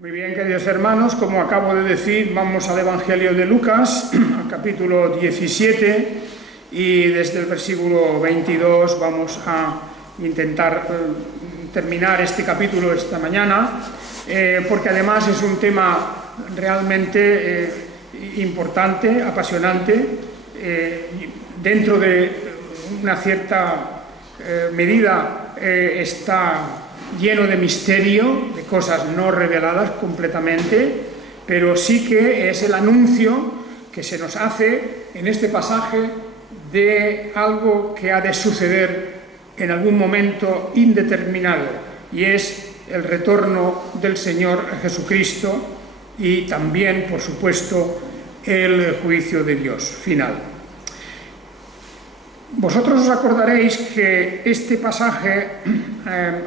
Muy bien, queridos hermanos, como acabo de decir, vamos al Evangelio de Lucas, al capítulo 17, y desde el versículo 22 vamos a intentar terminar este capítulo esta mañana, porque además es un tema realmente importante, apasionante, dentro de una cierta medida está lleno de misterio, de cosas no reveladas completamente, pero sí que es el anuncio que se nos hace en este pasaje de algo que ha de suceder en algún momento indeterminado, y es el retorno del Señor Jesucristo y también, por supuesto, el juicio de Dios final. Vosotros os acordaréis que este pasaje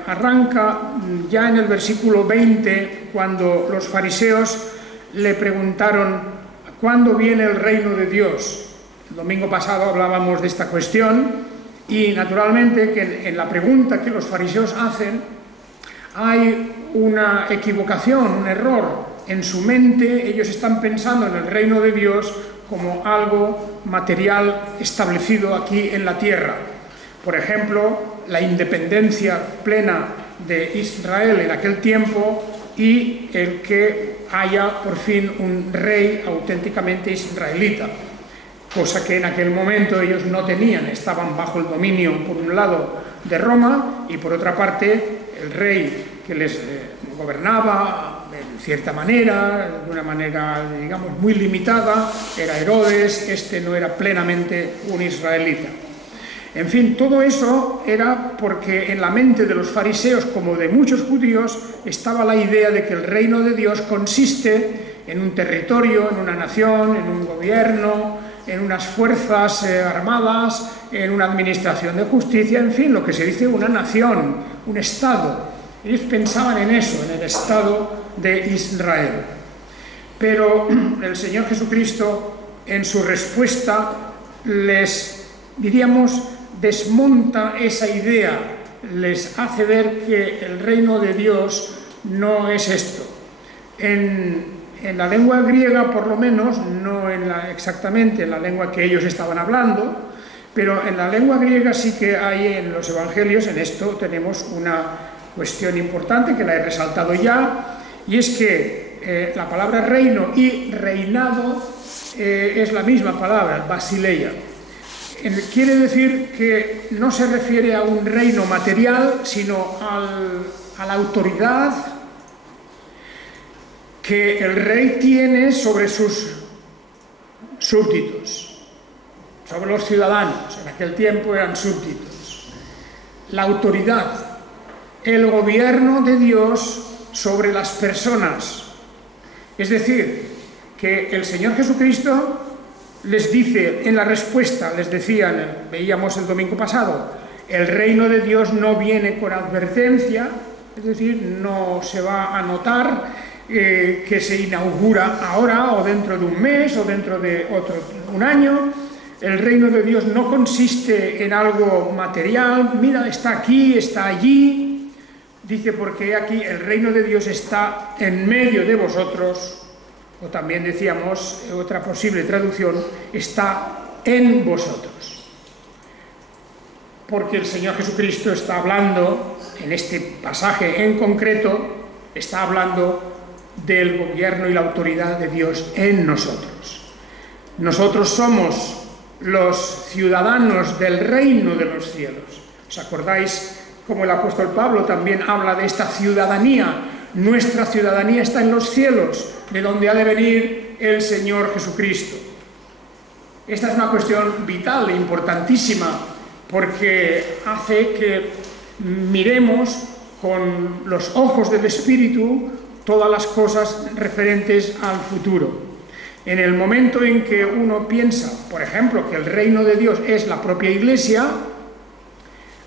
arranca ya en el versículo 20, cuando los fariseos le preguntaron ¿cuándo viene el reino de Dios? El domingo pasado hablábamos de esta cuestión y naturalmente que en la pregunta que los fariseos hacen hay una equivocación, un error. En su mente ellos están pensando en el reino de Dios como algo material establecido aquí en la tierra. Por ejemplo, la independencia plena de Israel en aquel tiempo y el que haya por fin un rey auténticamente israelita, cosa que en aquel momento ellos no tenían, estaban bajo el dominio por un lado de Roma y por otra parte el rey que les gobernaba en cierta manera, de una manera, digamos, muy limitada, era Herodes, este no era plenamente un israelita. En fin, todo eso era porque en la mente de los fariseos, como de muchos judíos, estaba la idea de que el reino de Dios consiste en un territorio, en una nación, en un gobierno, en unas fuerzas armadas, en una administración de justicia, en fin, lo que se dice una nación, un Estado. Ellos pensaban en eso, en el Estado de Israel. Pero el Señor Jesucristo, en su respuesta, les, diríamos, desmonta esa idea, les hace ver que el reino de Dios no es esto. En la lengua griega, por lo menos, no exactamente en la lengua que ellos estaban hablando, pero en la lengua griega sí que hay en los evangelios, en esto tenemos una cuestión importante que la he resaltado ya, y es que la palabra reino y reinado es la misma palabra, basileia. Quiere decir que no se refiere a un reino material, sino a la autoridad que el rey tiene sobre sus súbditos, sobre los ciudadanos. En aquel tiempo eran súbditos. La autoridad, el gobierno de Dios sobre las personas. Es decir, que el Señor Jesucristo les dice en la respuesta, les decían, veíamos el domingo pasado, el reino de Dios no viene con advertencia, es decir, no se va a notar que se inaugura ahora o dentro de un mes o dentro de un año. El reino de Dios no consiste en algo material, mira, está aquí, está allí. Dice, porque aquí el reino de Dios está en medio de vosotros, o también decíamos, otra posible traducción, está en vosotros. Porque el Señor Jesucristo está hablando, en este pasaje en concreto, está hablando del gobierno y la autoridad de Dios en nosotros. Nosotros somos los ciudadanos del reino de los cielos. ¿Os acordáis como el apóstol Pablo también habla de esta ciudadanía? Nuestra ciudadanía está en los cielos, de donde ha de venir el Señor Jesucristo. Esta es una cuestión vital e importantísima, porque hace que miremos con los ojos del Espíritu todas las cosas referentes al futuro. En el momento en que uno piensa, por ejemplo, que el reino de Dios es la propia Iglesia,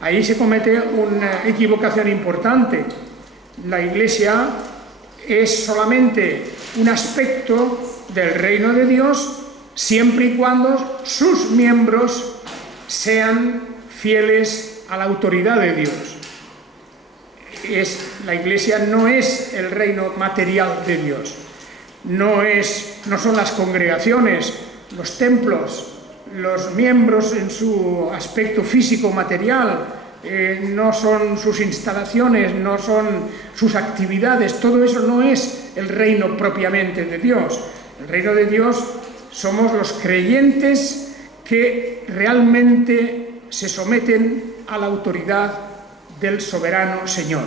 ahí se comete una equivocación importante. La Iglesia es solamente un aspecto del reino de Dios siempre y cuando sus miembros sean fieles a la autoridad de Dios. la Iglesia no es el reino material de Dios, no son las congregaciones, los templos, los miembros en su aspecto físico material, no son sus instalaciones, no son sus actividades, todo eso no es el reino propiamente de Dios. El reino de Dios somos los creyentes que realmente se someten a la autoridad del soberano Señor.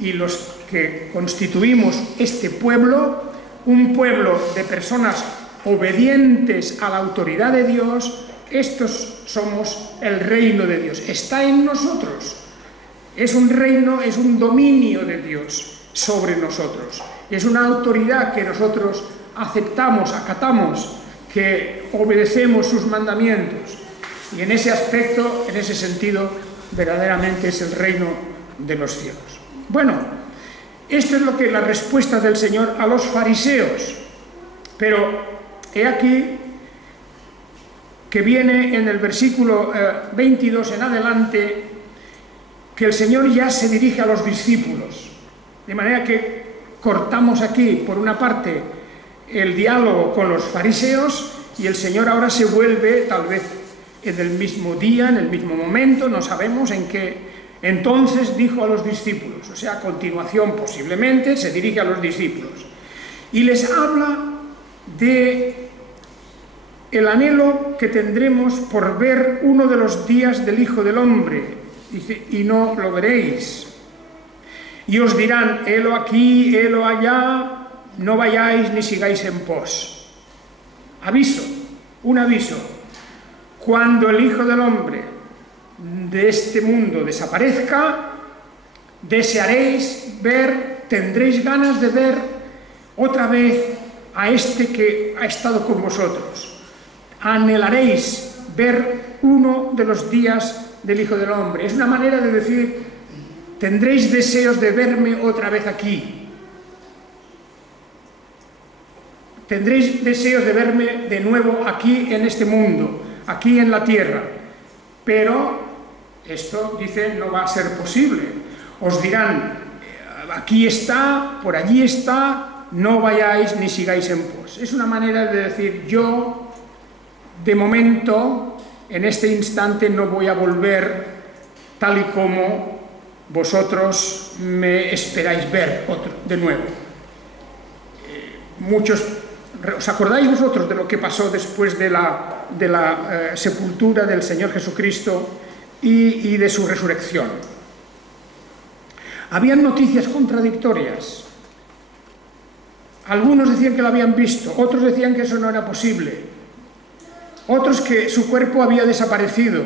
Y los que constituimos este pueblo, un pueblo de personas obedientes a la autoridad de Dios, estos somos el reino de Dios. Está en nosotros. Es un reino, es un dominio de Dios sobre nosotros. Es una autoridad que nosotros aceptamos, acatamos, que obedecemos sus mandamientos. Y en ese aspecto, en ese sentido, verdaderamente es el reino de los cielos. Bueno, esto es lo que la respuesta del Señor a los fariseos. Pero he aquí que viene en el versículo 22 en adelante, que el Señor ya se dirige a los discípulos. De manera que cortamos aquí, por una parte, el diálogo con los fariseos, y el Señor ahora se vuelve, tal vez en el mismo día, en el mismo momento, no sabemos en qué, entonces dijo a los discípulos, o sea, a continuación posiblemente se dirige a los discípulos, y les habla de el anhelo que tendremos por ver uno de los días del Hijo del Hombre. Dice, y no lo veréis. Y os dirán, helo aquí, helo allá, no vayáis ni sigáis en pos. Aviso, un aviso. Cuando el Hijo del Hombre de este mundo desaparezca, desearéis ver, tendréis ganas de ver otra vez a este que ha estado con vosotros. Anhelaréis ver uno de los días del Hijo del Hombre. Es una manera de decir, tendréis deseos de verme otra vez aquí. Tendréis deseos de verme de nuevo aquí en este mundo, aquí en la tierra. Pero esto, dice, no va a ser posible. Os dirán, aquí está, por allí está, no vayáis ni sigáis en pos. Es una manera de decir, yo, de momento, en este instante no voy a volver tal y como vosotros me esperáis ver de nuevo. ¿Os acordáis vosotros de lo que pasó después de la sepultura del Señor Jesucristo y de su resurrección? Habían noticias contradictorias. Algunos decían que lo habían visto, otros decían que eso no era posible. Otros que su cuerpo había desaparecido.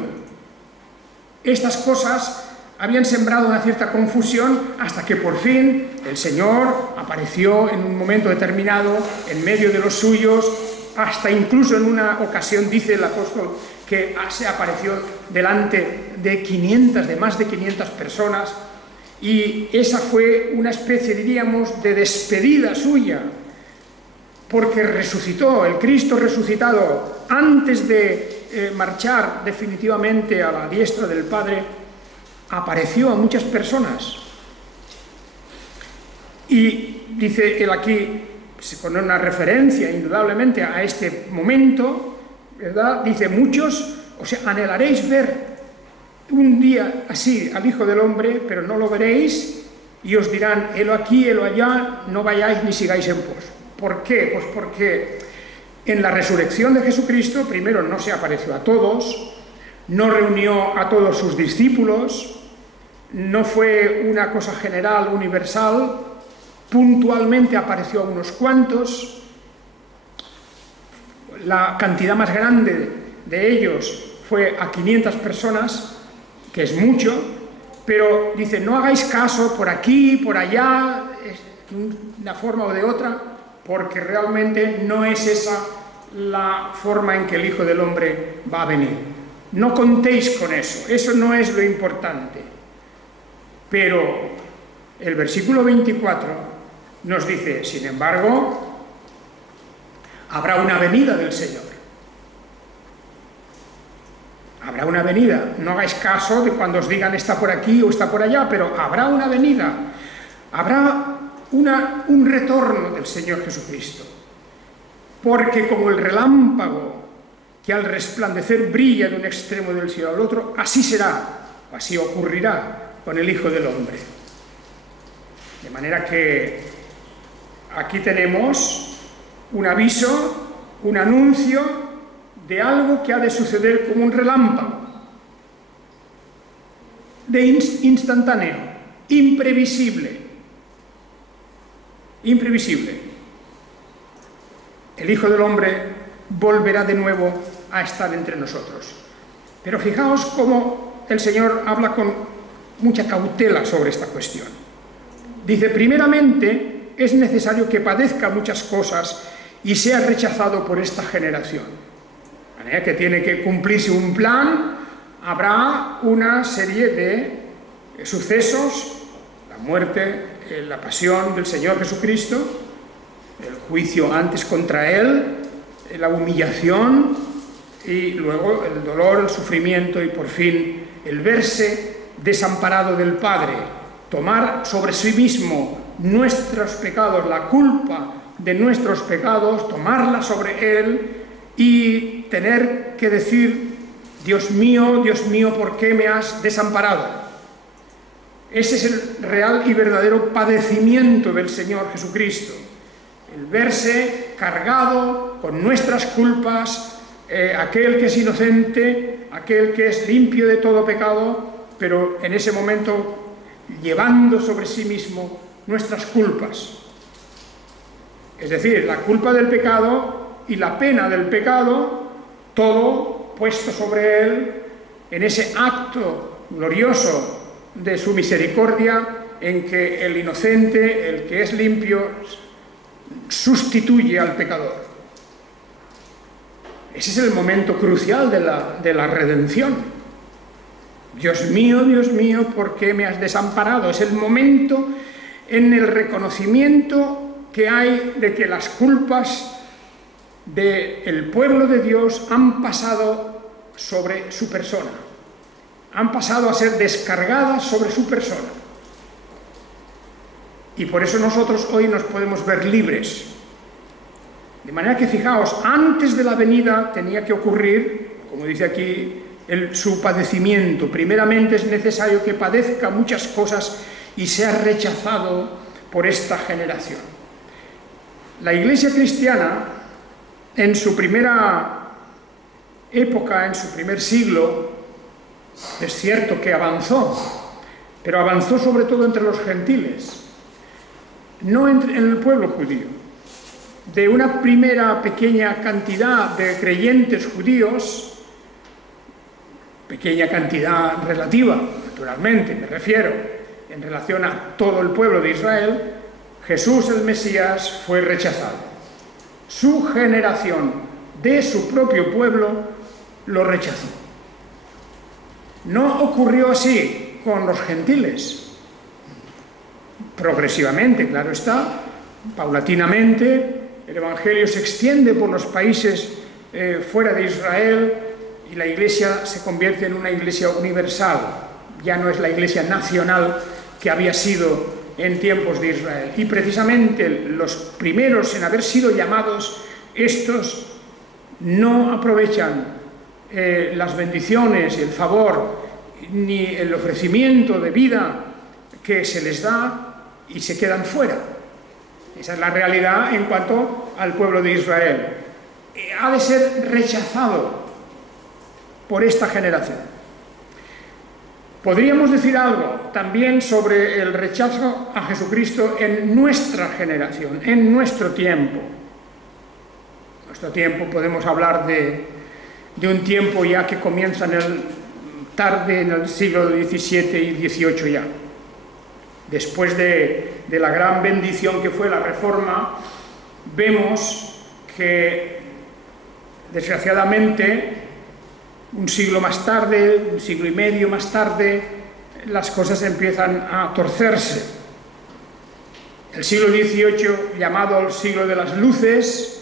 Estas cosas habían sembrado una cierta confusión hasta que por fin el Señor apareció en un momento determinado en medio de los suyos, hasta incluso en una ocasión, dice el apóstol, que se apareció delante de más de 500 personas, y esa fue una especie, diríamos, de despedida suya, porque resucitó, el Cristo resucitado, antes de marchar definitivamente a la diestra del Padre, apareció a muchas personas. Y dice él aquí, se pone una referencia indudablemente a este momento, ¿verdad? Dice, muchos, o sea, anhelaréis ver un día así al Hijo del Hombre, pero no lo veréis, y os dirán, helo aquí, helo allá, no vayáis ni sigáis en pos. ¿Por qué? Pues porque en la resurrección de Jesucristo, primero no se apareció a todos, no reunió a todos sus discípulos, no fue una cosa general, universal, puntualmente apareció a unos cuantos. La cantidad más grande de ellos fue a 500 personas, que es mucho, pero dice, no hagáis caso por aquí, por allá, de una forma o de otra, porque realmente no es esa la forma en que el Hijo del Hombre va a venir. No contéis con eso no es lo importante. Pero el versículo 24 nos dice, sin embargo, habrá una venida del Señor. Habrá una venida. No hagáis caso de cuando os digan está por aquí o está por allá, pero habrá una venida. Habrá un retorno del Señor Jesucristo. Porque como el relámpago que al resplandecer brilla de un extremo del cielo al otro, así será, así ocurrirá con el Hijo del Hombre. De manera que aquí tenemos un aviso, un anuncio de algo que ha de suceder como un relámpago, de instantáneo, imprevisible. Imprevisible. El Hijo del Hombre volverá de nuevo a estar entre nosotros. Pero fijaos cómo el Señor habla con mucha cautela sobre esta cuestión. Dice, primeramente, es necesario que padezca muchas cosas y sea rechazado por esta generación. De manera que tiene que cumplirse un plan, habrá una serie de sucesos, la muerte, la pasión del Señor Jesucristo, el juicio antes contra Él, la humillación y luego el dolor, el sufrimiento y por fin el verse desamparado del Padre, tomar sobre sí mismo nuestros pecados, la culpa de nuestros pecados, tomarla sobre Él y tener que decir, Dios mío, ¿por qué me has desamparado? Ese es el real y verdadero padecimiento del Señor Jesucristo. El verse cargado con nuestras culpas, aquel que es inocente, aquel que es limpio de todo pecado, pero en ese momento llevando sobre sí mismo nuestras culpas. Es decir, la culpa del pecado y la pena del pecado, todo puesto sobre Él en ese acto glorioso de su misericordia en que el inocente, el que es limpio, sustituye al pecador. Ese es el momento crucial de la redención. Dios mío, ¿por qué me has desamparado? Es el momento en el reconocimiento que hay de que las culpas del pueblo de Dios han pasado sobre su persona. Han pasado a ser descargadas sobre su persona. Y por eso nosotros hoy nos podemos ver libres. De manera que, fijaos, antes de la venida tenía que ocurrir, como dice aquí, su padecimiento. Primeramente es necesario que padezca muchas cosas y sea rechazado por esta generación. La Iglesia cristiana, en su primera época, en su primer siglo, es cierto que avanzó, pero avanzó sobre todo entre los gentiles, no en el pueblo judío. De una primera pequeña cantidad de creyentes judíos, pequeña cantidad relativa, naturalmente, me refiero, en relación a todo el pueblo de Israel, Jesús el Mesías fue rechazado. Su generación de su propio pueblo lo rechazó. No ocurrió así con los gentiles. Progresivamente, claro está, paulatinamente, el Evangelio se extiende por los países fuera de Israel y la Iglesia se convierte en una Iglesia universal. Ya no es la Iglesia nacional que había sido en tiempos de Israel. Y precisamente los primeros en haber sido llamados, estos no aprovechan las bendiciones, el favor, ni el ofrecimiento de vida que se les da y se quedan fuera. Esa es la realidad en cuanto al pueblo de Israel. Ha de ser rechazado por esta generación. Podríamos decir algo también sobre el rechazo a Jesucristo en nuestra generación, en nuestro tiempo. En nuestro tiempo podemos hablar de un tiempo ya que comienza tarde en el siglo XVII y XVIII ya. Después de la gran bendición que fue la Reforma, vemos que, desgraciadamente, un siglo más tarde, un siglo y medio más tarde, las cosas empiezan a torcerse. El siglo XVIII, llamado el siglo de las luces,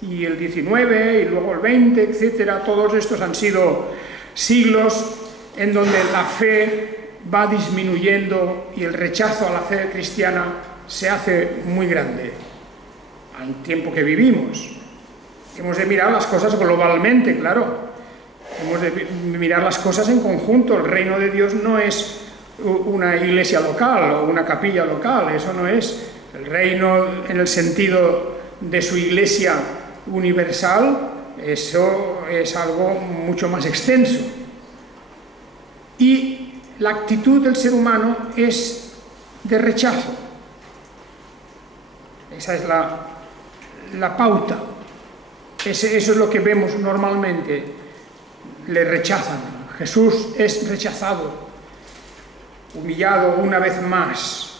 y el XIX, y luego el XX, etcétera, todos estos han sido siglos en donde la fe va disminuyendo y el rechazo a la fe cristiana se hace muy grande. Al tiempo que vivimos, hemos de mirar las cosas globalmente, claro. Hemos de mirar las cosas en conjunto. El reino de Dios no es una iglesia local o una capilla local, eso no es. El reino en el sentido de su iglesia universal, eso es algo mucho más extenso. Y la actitud del ser humano es de rechazo. Esa es la pauta. Eso es lo que vemos normalmente. Le rechazan. Jesús es rechazado, humillado una vez más.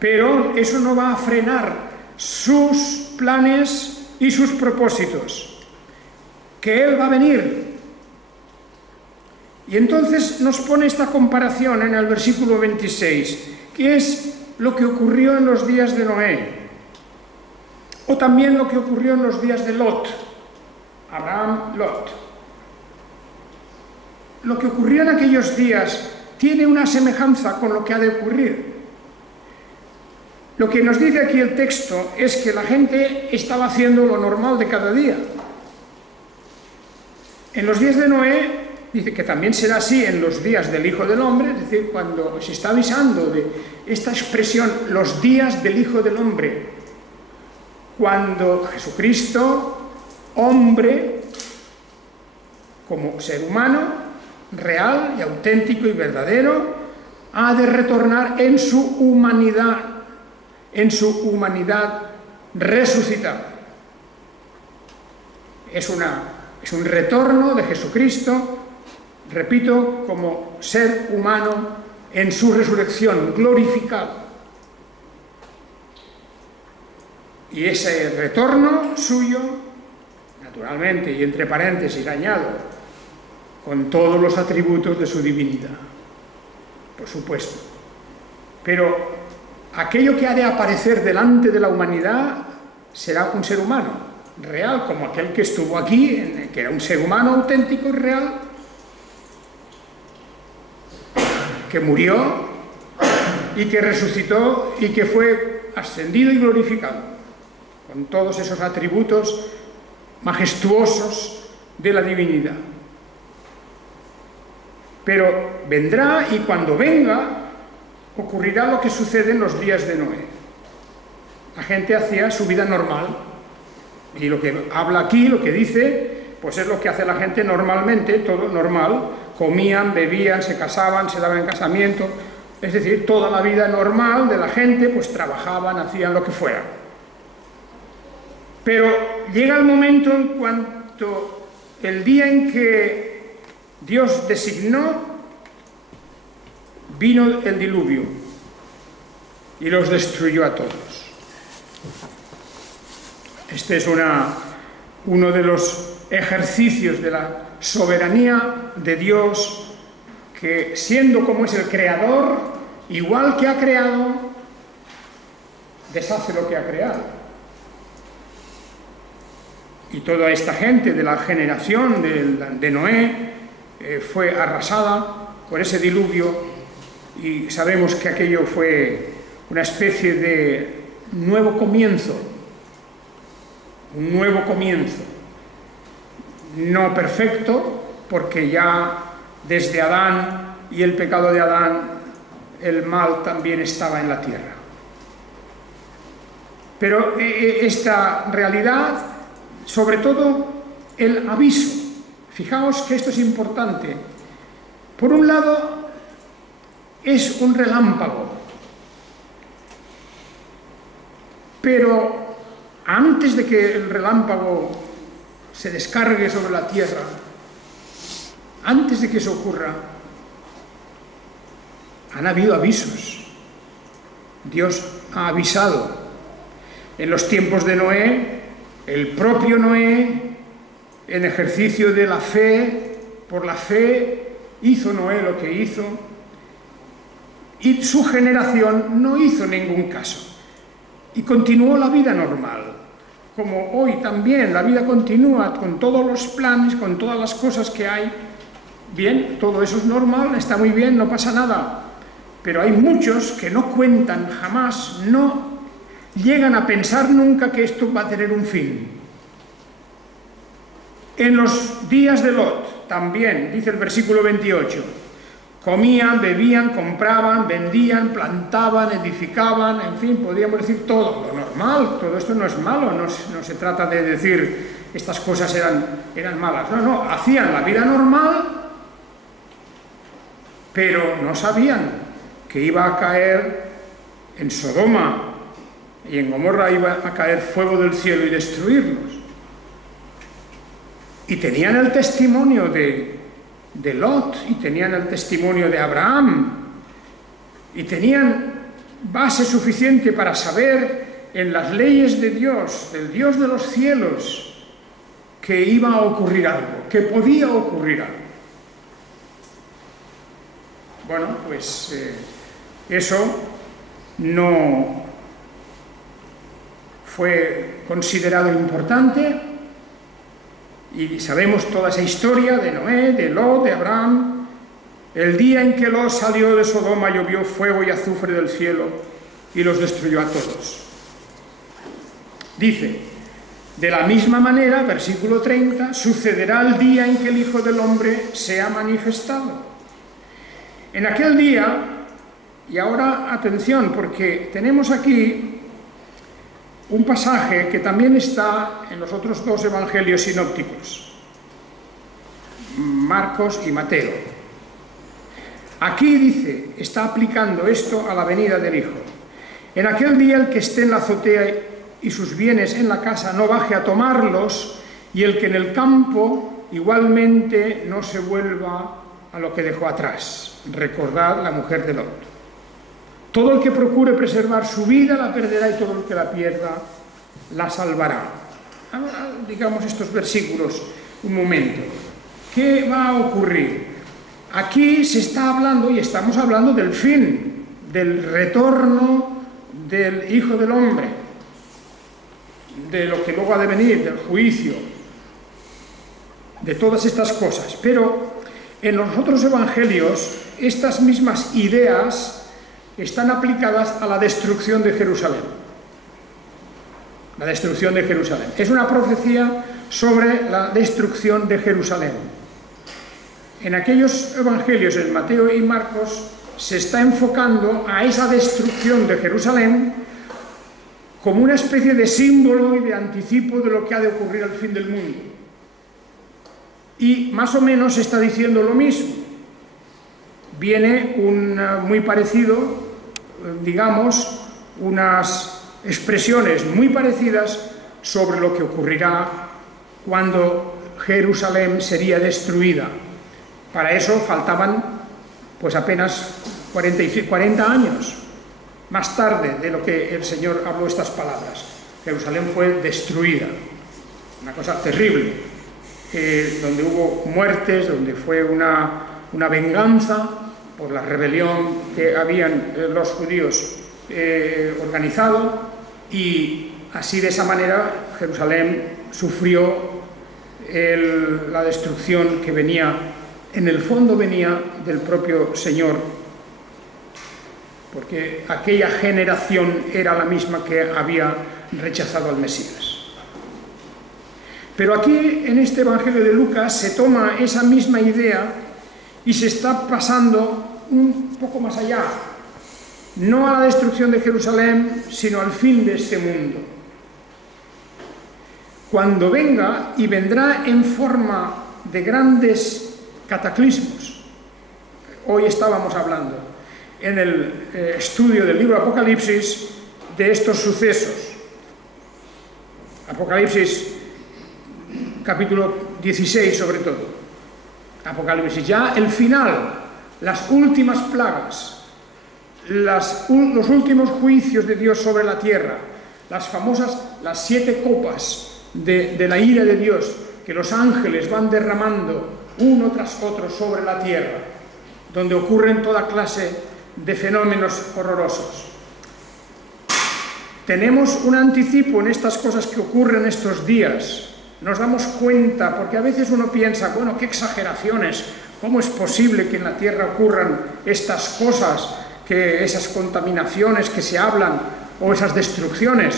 Pero eso no va a frenar sus planes y sus propósitos, que Él va a venir. Y entonces nos pone esta comparación en el versículo 26, que es lo que ocurrió en los días de Noé, o también lo que ocurrió en los días de Lot, Abraham, Lot. Lo que ocurrió en aquellos días tiene una semejanza con lo que ha de ocurrir. Lo que nos dice aquí el texto es que la gente estaba haciendo lo normal de cada día. En los días de Noé, dice que también será así en los días del Hijo del Hombre, es decir, cuando se está avisando de esta expresión, los días del Hijo del Hombre, cuando Jesucristo, hombre, como ser humano, real y auténtico y verdadero, ha de retornar en su humanidad resucitada. Es un retorno de Jesucristo, repito, como ser humano en su resurrección glorificado. Y ese retorno suyo, naturalmente, y entre paréntesis añado, con todos los atributos de su divinidad, por supuesto. Pero aquello que ha de aparecer delante de la humanidad será un ser humano, real, como aquel que estuvo aquí, que era un ser humano auténtico y real, que murió y que resucitó y que fue ascendido y glorificado, con todos esos atributos majestuosos de la divinidad. Pero vendrá, y cuando venga, ocurrirá lo que sucede en los días de Noé. La gente hacía su vida normal, y lo que habla aquí, lo que dice, pues es lo que hace la gente normalmente, todo normal. Comían, bebían, se casaban, se daban en casamiento, es decir, toda la vida normal de la gente, pues trabajaban, hacían lo que fuera. Pero llega el momento en cuanto el día en que Dios designó, vino el diluvio y los destruyó a todos. Este es uno de los ejercicios de la soberanía de Dios, que siendo como es el creador, igual que ha creado, deshace lo que ha creado. Y toda esta gente de la generación de Noé fue arrasada por ese diluvio, y sabemos que aquello fue una especie de nuevo comienzo, un nuevo comienzo, no perfecto, porque ya desde Adán y el pecado de Adán, el mal también estaba en la tierra. Pero esta realidad, sobre todo el aviso, fijaos que esto es importante. Por un lado, es un relámpago, pero antes de que el relámpago se descargue sobre la tierra, antes de que eso ocurra, han habido avisos. Dios ha avisado. En los tiempos de Noé, el propio Noé, en ejercicio de la fe, por la fe, hizo Noé lo que hizo, y su generación no hizo ningún caso, y continuó la vida normal. Como hoy también la vida continúa con todos los planes, con todas las cosas que hay, Bien, todo eso es normal, está muy bien, no pasa nada. Pero hay muchos que no cuentan jamás, no llegan a pensar nunca que esto va a tener un fin. En los días de Lot, también, dice el versículo 28, comían, bebían, compraban, vendían, plantaban, edificaban, en fin, podríamos decir todo, lo normal, todo esto no es malo, no se trata de decir estas cosas eran malas, no, hacían la vida normal, pero no sabían que iba a caer en Sodoma y en Gomorra iba a caer fuego del cielo y destruirlos. Y tenían el testimonio de Lot, y tenían el testimonio de Abraham, y tenían base suficiente para saber en las leyes de Dios, del Dios de los cielos, que iba a ocurrir algo, que podía ocurrir algo. Bueno, pues eso no fue considerado importante, y sabemos toda esa historia de Noé, de Lot, de Abraham. El día en que Lot salió de Sodoma llovió fuego y azufre del cielo y los destruyó a todos. Dice, de la misma manera, versículo 30, sucederá el día en que el Hijo del Hombre sea manifestado. En aquel día, y ahora atención, porque tenemos aquí un pasaje que también está en los otros dos evangelios sinópticos, Marcos y Mateo. Aquí dice, está aplicando esto a la venida del Hijo. En aquel día el que esté en la azotea y sus bienes en la casa no baje a tomarlos, y el que en el campo igualmente no se vuelva a lo que dejó atrás. Recordad la mujer de Lot. Todo el que procure preservar su vida la perderá, y todo el que la pierda la salvará. Ahora, digamos estos versículos un momento. ¿Qué va a ocurrir? Aquí se está hablando, y estamos hablando del fin, del retorno del Hijo del Hombre, de lo que luego ha de venir, del juicio, de todas estas cosas. Pero en los otros evangelios, estas mismas ideas están aplicadas a la destrucción de Jerusalén. La destrucción de Jerusalén. Es una profecía sobre la destrucción de Jerusalén. En aquellos evangelios, en Mateo y Marcos, se está enfocando a esa destrucción de Jerusalén como una especie de símbolo y de anticipo de lo que ha de ocurrir al fin del mundo. Y más o menos se está diciendo lo mismo. Viene muy parecido, digamos, unas expresiones muy parecidas sobre lo que ocurrirá cuando Jerusalén sería destruida. Para eso faltaban pues apenas 40 años más tarde de lo que el Señor habló estas palabras. Jerusalén fue destruida, una cosa terrible, donde hubo muertes, donde fue una venganza por la rebelión que habían los judíos organizado, y así, de esa manera, Jerusalén sufrió la destrucción que venía, en el fondo venía del propio Señor, porque aquella generación era la misma que había rechazado al Mesías. Pero aquí, en este Evangelio de Lucas, se toma esa misma idea y se está pasando un poco más allá, no a la destrucción de Jerusalén, sino al fin de este mundo. Cuando venga, y vendrá en forma de grandes cataclismos. Hoy estábamos hablando en el estudio del libro Apocalipsis de estos sucesos. Apocalipsis capítulo 16 sobre todo. Apocalipsis, ya el final, las últimas plagas, los últimos juicios de Dios sobre la tierra, las 7 copas de la ira de Dios que los ángeles van derramando uno tras otro sobre la tierra, donde ocurren toda clase de fenómenos horrorosos. Tenemos un anticipo en estas cosas que ocurren estos días. Nos damos cuenta, porque a veces uno piensa, bueno, qué exageraciones, ¿Cómo es posible que en la Tierra ocurran estas cosas, que esas contaminaciones que se hablan o esas destrucciones?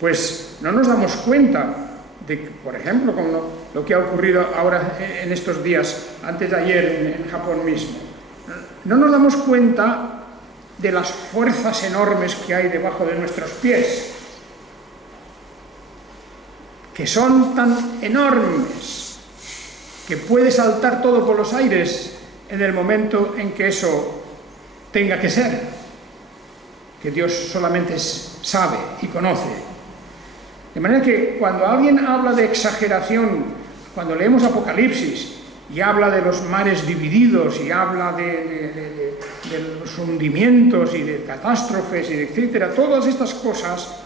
Pues no nos damos cuenta de, por ejemplo, con lo que ha ocurrido ahora en estos días, antes de ayer en Japón mismo. No nos damos cuenta de las fuerzas enormes que hay debajo de nuestros pies, que son tan enormes que puede saltar todo por los aires en el momento en que eso tenga que ser, que Dios solamente sabe y conoce. De manera que cuando alguien habla de exageración, cuando leemos Apocalipsis y habla de los mares divididos y habla de los hundimientos y de catástrofes y de etcétera, todas estas cosas,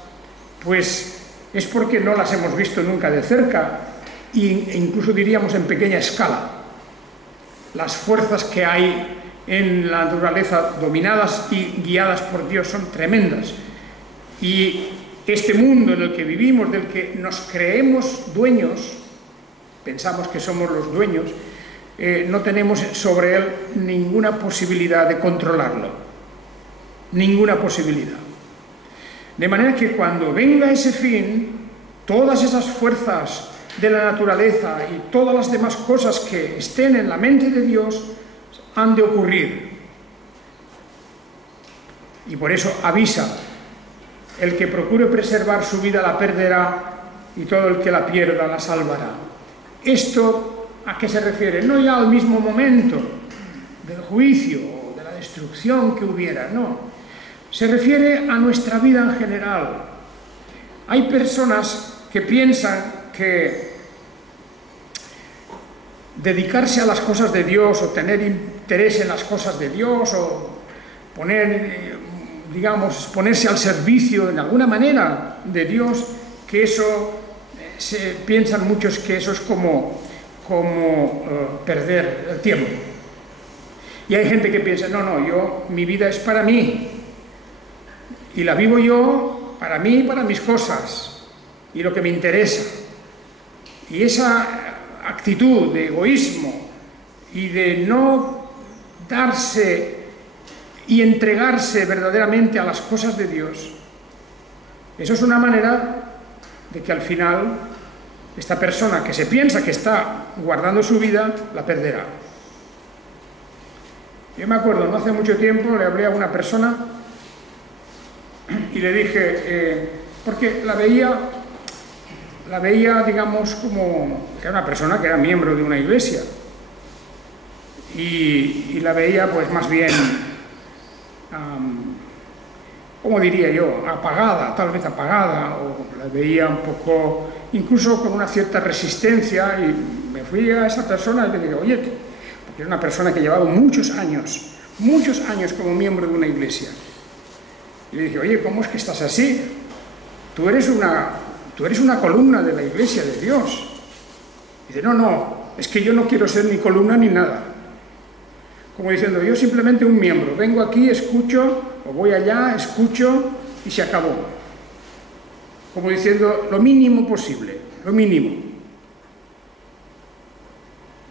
pues es porque no las hemos visto nunca de cerca e incluso diríamos en pequeña escala. Las fuerzas que hay en la naturaleza dominadas y guiadas por Dios son tremendas. Y este mundo en el que vivimos, del que nos creemos dueños, pensamos que somos los dueños, no tenemos sobre él ninguna posibilidad de controlarlo. Ninguna posibilidad. De manera que cuando venga ese fin, todas esas fuerzas de la naturaleza y todas las demás cosas que estén en la mente de Dios han de ocurrir. Y por eso avisa: el que procure preservar su vida la perderá, y todo el que la pierda la salvará. ¿Esto a qué se refiere? No ya al mismo momento del juicio o de la destrucción que hubiera, no. Se refiere a nuestra vida en general. Hay personas que piensan que dedicarse a las cosas de Dios o tener interés en las cosas de Dios o ponerse al servicio en alguna manera de Dios, que eso, piensan muchos que eso es como perder el tiempo. Y hay gente que piensa, no, mi vida es para mí, y la vivo yo para mí y para mis cosas, y lo que me interesa. Y esa actitud de egoísmo y de no darse y entregarse verdaderamente a las cosas de Dios, eso es una manera de que al final esta persona que se piensa que está guardando su vida, la perderá. Yo me acuerdo, no hace mucho tiempo le hablé a una persona y le dije, porque la veía, digamos, como que era una persona que era miembro de una iglesia, y la veía pues más bien, ¿cómo diría yo?, apagada, tal vez apagada, o la veía un poco, incluso con una cierta resistencia, y me fui a esa persona y le dije, oye, porque era una persona que llevaba muchos años como miembro de una iglesia. Y le dije, oye, ¿cómo es que estás así? Tú eres una columna de la iglesia de Dios. Y dice, no, es que yo no quiero ser ni columna ni nada. Como diciendo, yo simplemente un miembro, vengo aquí, escucho, o voy allá, escucho, y se acabó. Como diciendo, lo mínimo posible, lo mínimo.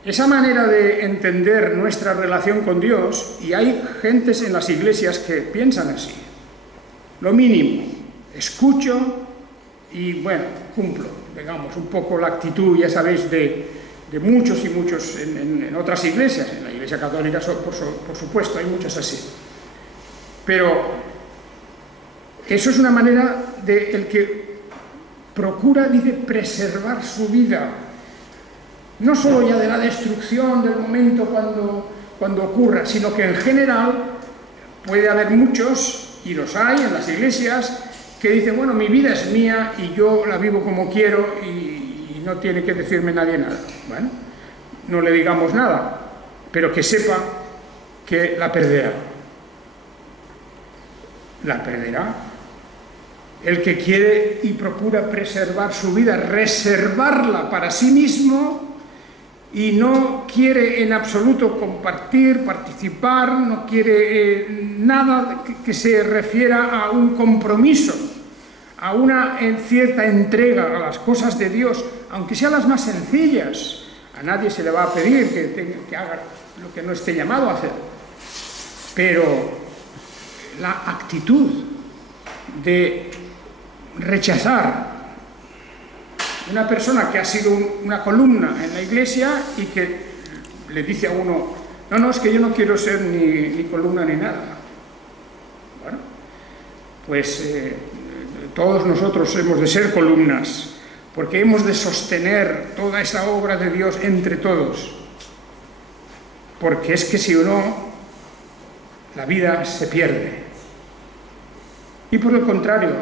Esa manera de entender nuestra relación con Dios, y hay gentes en las iglesias que piensan así, lo mínimo, escucho y bueno, cumplo, digamos, un poco la actitud, ya sabéis, de muchos y muchos en otras iglesias, en la iglesia católica por supuesto, hay muchas así. Pero eso es una manera de el que procura, dice, preservar su vida, no solo ya de la destrucción del momento cuando ocurra, sino que en general puede haber muchos, y los hay en las iglesias, que dicen, bueno, mi vida es mía y yo la vivo como quiero y no tiene que decirme nadie nada. Bueno, no le digamos nada, pero que sepa que la perderá. La perderá. El que quiere y procura preservar su vida, reservarla para sí mismo, y no quiere en absoluto compartir, participar, no quiere nada que se refiera a un compromiso, a una cierta entrega a las cosas de Dios, aunque sean las más sencillas, A nadie se le va a pedir que haga lo que no esté llamado a hacer. Pero la actitud de rechazar una persona que ha sido una columna en la iglesia y que le dice a uno, no, es que yo no quiero ser ni columna ni nada. Bueno, pues todos nosotros hemos de ser columnas, porque hemos de sostener toda esa obra de Dios entre todos. Porque es que si o no, la vida se pierde. Y por el contrario,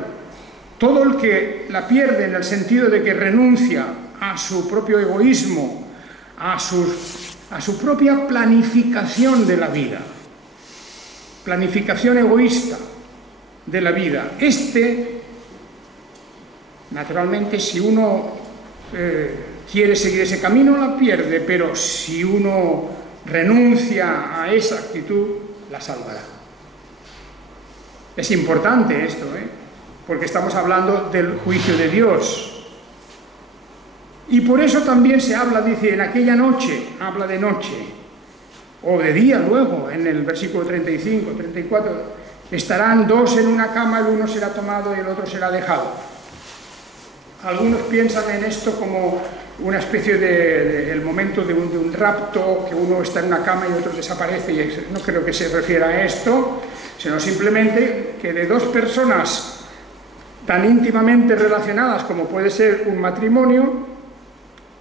todo el que la pierde en el sentido de que renuncia a su propio egoísmo, a su propia planificación de la vida, planificación egoísta de la vida, naturalmente, si uno quiere seguir ese camino, la pierde, pero si uno renuncia a esa actitud, la salvará. Es importante esto, porque estamos hablando del juicio de Dios. Y por eso también se habla, dice, en aquella noche, habla de noche, o de día luego, en el versículo 35, 34, estarán dos en una cama, el uno será tomado y el otro será dejado. Algunos piensan en esto como una especie el momento de un rapto, que uno está en una cama y otro desaparece, y no creo que se refiera a esto, sino simplemente que de dos personas tan íntimamente relacionadas como puede ser un matrimonio,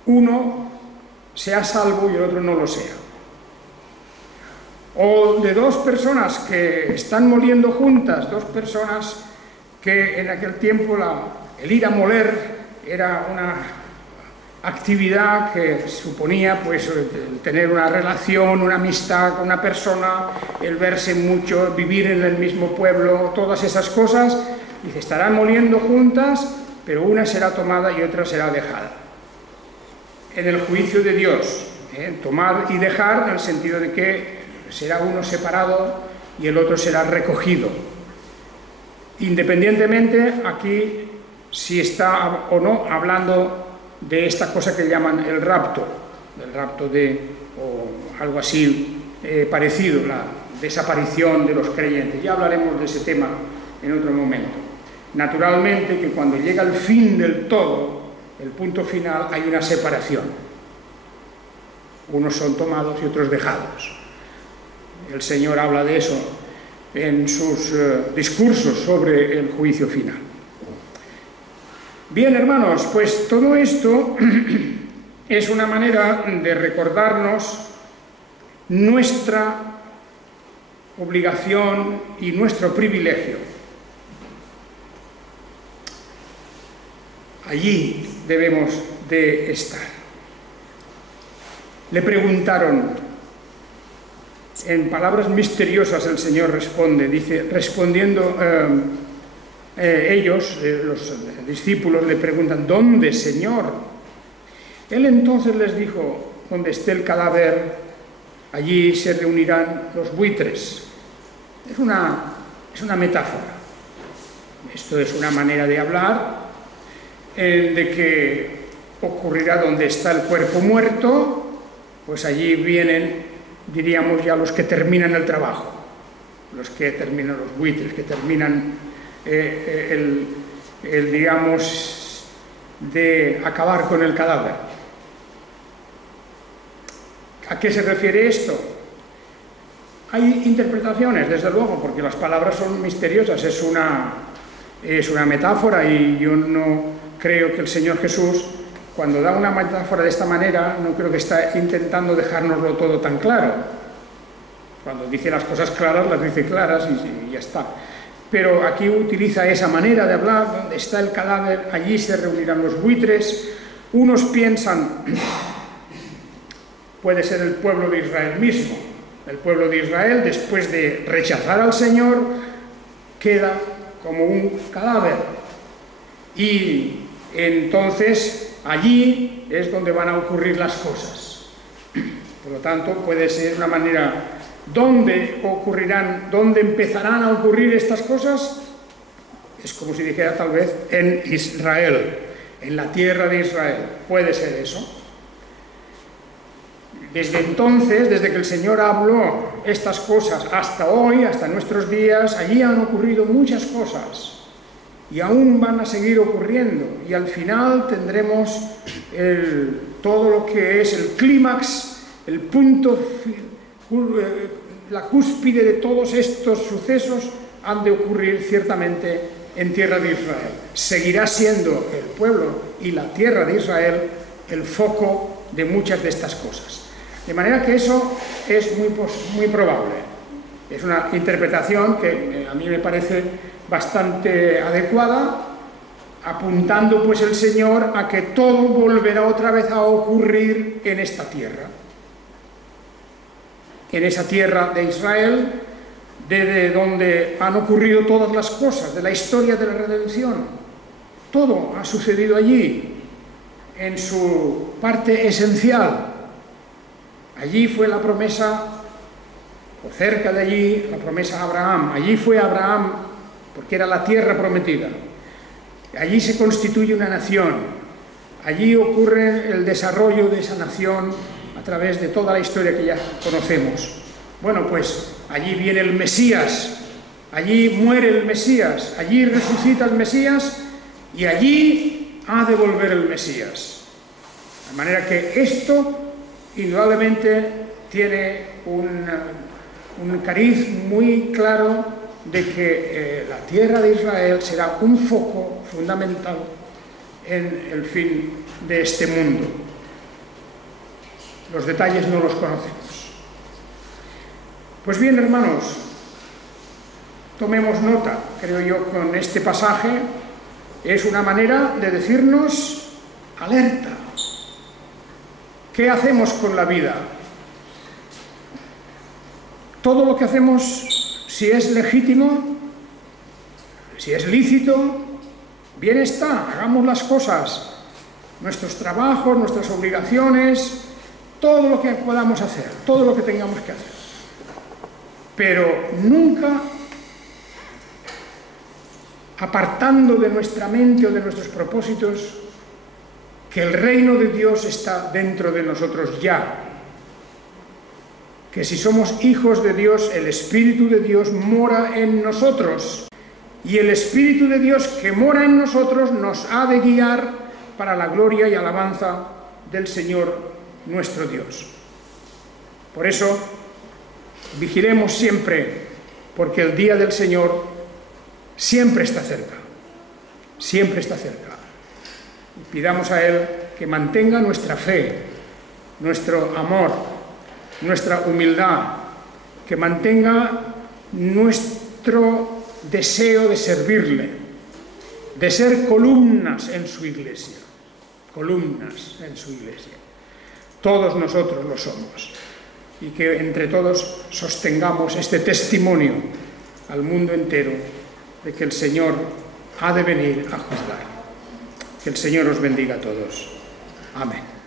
uno sea salvo y el otro no lo sea. O de dos personas que están moliendo juntas, dos personas que en aquel tiempo el ir a moler era una actividad que suponía pues el tener una relación, una amistad con una persona, el verse mucho, vivir en el mismo pueblo, todas esas cosas. Dice, estarán moliendo juntas, pero una será tomada y otra será dejada. En el juicio de Dios, tomar y dejar en el sentido de que será uno separado y el otro será recogido. Independientemente aquí si está o no hablando de esta cosa que llaman el rapto o algo así parecido, la desaparición de los creyentes. Ya hablaremos de ese tema en otro momento. Naturalmente que cuando llega el fin del todo, el punto final, hay una separación. Unos son tomados y otros dejados. El Señor habla de eso en sus discursos sobre el juicio final. Bien, hermanos, pues todo esto es una manera de recordarnos nuestra obligación y nuestro privilegio. Allí debemos de estar. Le preguntaron, en palabras misteriosas el Señor responde, dice, respondiendo ellos, los discípulos, le preguntan, ¿dónde, Señor? Él entonces les dijo, donde esté el cadáver, allí se reunirán los buitres. Es una metáfora. Esto es una manera de hablar de que ocurrirá donde está el cuerpo muerto, pues allí vienen, diríamos ya, los que terminan el trabajo, los que terminan los buitres, que terminan digamos, de acabar con el cadáver. ¿A qué se refiere esto? Hay interpretaciones, desde luego, porque las palabras son misteriosas, es una metáfora y yo no creo que el Señor Jesús, cuando da una metáfora de esta manera, no creo que está intentando dejárnoslo todo tan claro. Cuando dice las cosas claras, las dice claras y ya está. Pero aquí utiliza esa manera de hablar, donde está el cadáver, allí se reunirán los buitres. Unos piensan, puede ser el pueblo de Israel mismo. El pueblo de Israel, después de rechazar al Señor, queda como un cadáver. Y entonces allí es donde van a ocurrir las cosas. Por lo tanto, puede ser una manera. ¿Dónde ocurrirán, dónde empezarán a ocurrir estas cosas? Es como si dijera tal vez en Israel, en la tierra de Israel. Puede ser eso. Desde entonces, desde que el Señor habló estas cosas hasta hoy, hasta nuestros días, allí han ocurrido muchas cosas y aún van a seguir ocurriendo, y al final tendremos todo lo que es el clímax, el punto, la cúspide de todos estos sucesos han de ocurrir ciertamente en tierra de Israel. Seguirá siendo el pueblo y la tierra de Israel el foco de muchas de estas cosas. De manera que eso es muy probable. Es una interpretación que a mí me parece bastante adecuada, apuntando pues el Señor a que todo volverá otra vez a ocurrir en esta tierra. En esa tierra de Israel, desde donde han ocurrido todas las cosas de la historia de la redención. Todo ha sucedido allí, en su parte esencial. Allí fue la promesa, o cerca de allí, la promesa a Abraham. Allí fue Abraham, porque era la tierra prometida. Allí se constituye una nación. Allí ocurre el desarrollo de esa nación a través de toda la historia que ya conocemos. Bueno, pues allí viene el Mesías, allí muere el Mesías, allí resucita el Mesías y allí ha de volver el Mesías. De manera que esto indudablemente tiene un cariz muy claro de que la tierra de Israel será un foco fundamental en el fin de este mundo. Los detalles no los conocemos. Pues bien, hermanos, tomemos nota, creo yo, con este pasaje. Es una manera de decirnos alerta. ¿Qué hacemos con la vida? Todo lo que hacemos, si es legítimo, si es lícito, bien está, hagamos las cosas, nuestros trabajos, nuestras obligaciones, todo lo que podamos hacer, todo lo que tengamos que hacer. Pero nunca apartando de nuestra mente o de nuestros propósitos que el reino de Dios está dentro de nosotros ya. Que si somos hijos de Dios, el Espíritu de Dios mora en nosotros. Y el Espíritu de Dios que mora en nosotros nos ha de guiar para la gloria y alabanza del Señor nuestro Dios. Por eso, vigilemos siempre, porque el día del Señor siempre está cerca. Siempre está cerca. Y pidamos a Él que mantenga nuestra fe, nuestro amor, nuestra humildad, que mantenga nuestro deseo de servirle, de ser columnas en su iglesia, columnas en su iglesia. Todos nosotros lo somos, y que entre todos sostengamos este testimonio al mundo entero de que el Señor ha de venir a juzgar. Que el Señor os bendiga a todos. Amén.